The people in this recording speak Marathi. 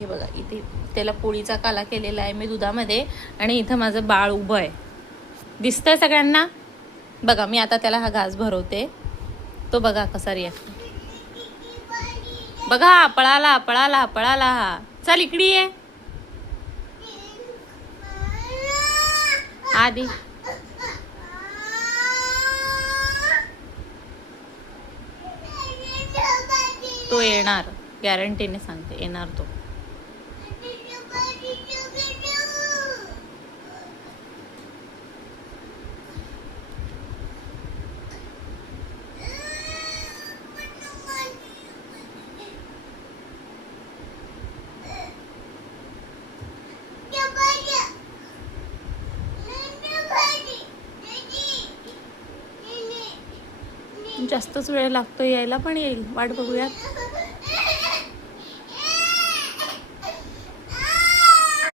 हे बघा इथे त्याला पोळीचा काला केलेला आहे मी दुधामध्ये आणि इथं माझं बाळ उभं आहे. दिसतंय सगळ्यांना? बघा मी आता त्याला हा घास भरवते. तो बघा कसा रिॲक्ट. बघा पळाला पळाला पळाला. चल इकडे ये आधी. तो येणार, गॅरंटीने सांगते येणार तो. जास्तच वेळ लागतो यायला, पण येईल, वाट बघूयात.